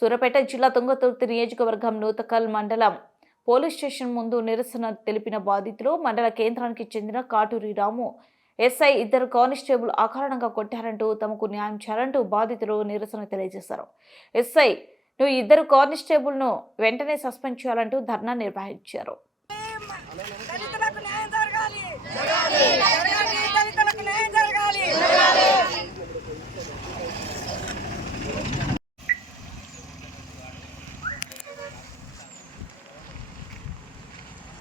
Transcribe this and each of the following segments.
సూరపేట జిల్లా తుంగతుర్తి నియోజకవర్గం నూతకల్ మండలం పోలీస్ స్టేషన్ ముందు నిరసన తెలిపిన బాధితులు మండల కేంద్రానికి చెందిన కాటూరి రాము. ఎస్ఐ ఇద్దరు కానిస్టేబుల్ అకారణంగా కొట్టారంటూ తమకు న్యాయం చేయాలంటూ బాధితులు నిరసన తెలియజేశారు. ఎస్ఐ నువ్వు ఇద్దరు కానిస్టేబుల్ను వెంటనే సస్పెండ్ చేయాలంటూ ధర్నా నిర్వహించారు.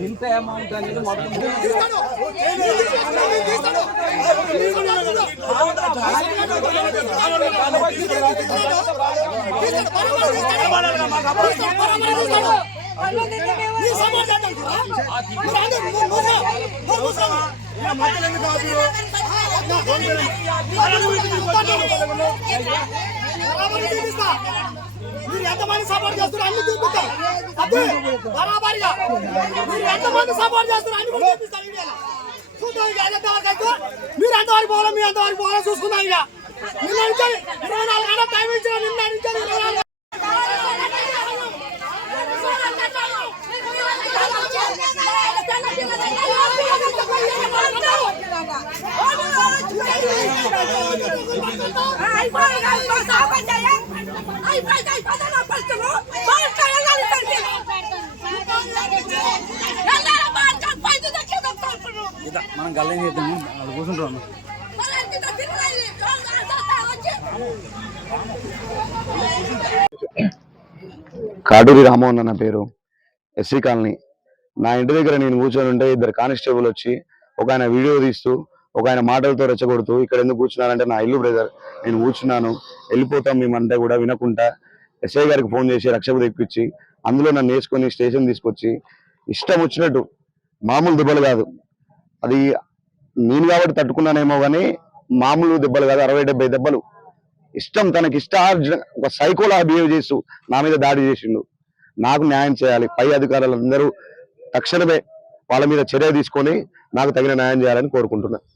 ఇంత అమౌంట్ అనేది మొత్తం మీరు ఎంతమంది సపోర్ట్ చేస్తున్నారు? అన్ని చూపిస్తాం. అదే బరాబరిగా. మీరు ఎంతమంది సపోర్ట్ చేస్తున్నారు? అన్ని కూడా చూపిస్తాం వీడియోలో చూద్దాం ఇక ఎంత అయితే. మీరు ఎంతవరకు పోవాలో మీరు ఎంతవరకు పోవాలో చూసుకుందాం ఇక. నిన్న నుంచి ఇరవై నాలుగు గంటల టైం ఇచ్చిన నిన్న నుంచి ఇరవై నాలుగు మనం గల్లం చేద్దాము అది కూర్చుంటాం కాటూరి రామోహన్ అన్న పేరు. SC colony. నా ఇంటి దగ్గర నేను కూర్చొని ఉంటే ఇద్దరు కానిస్టేబుల్ వచ్చి ఒక ఆయన వీడియో తీస్తూ ఒక ఆయన మాటలతో రెచ్చగొడుతూ ఇక్కడ ఎందుకు కూర్చున్నారంటే నా ఇల్లు బ్రదర్ నేను కూర్చున్నాను. వెళ్ళిపోతాం మేమంతా కూడా వినకుండా. ఎస్ఐ గారికి ఫోన్ చేసి రక్షకు తెప్పించి అందులో నన్ను వేసుకొని స్టేషన్ తీసుకొచ్చి ఇష్టం వచ్చినట్టు మామూలు దెబ్బలు కాదు. అది నేను కాబట్టి తట్టుకున్నానేమో కానీ మామూలు దెబ్బలు కాదు అరవై డెబ్బై దెబ్బలు. ఇష్టం తనకి ఇష్టార్జున ఒక సైకోలా బిహేవ్ చేస్తూ నా మీద దాడి చేసిండు. నాకు న్యాయం చేయాలి. పై అధికారులందరూ తక్షణమే వాళ్ళ మీద చర్య తీసుకొని నాకు తగిన న్యాయం చేయాలని కోరుకుంటున్నాను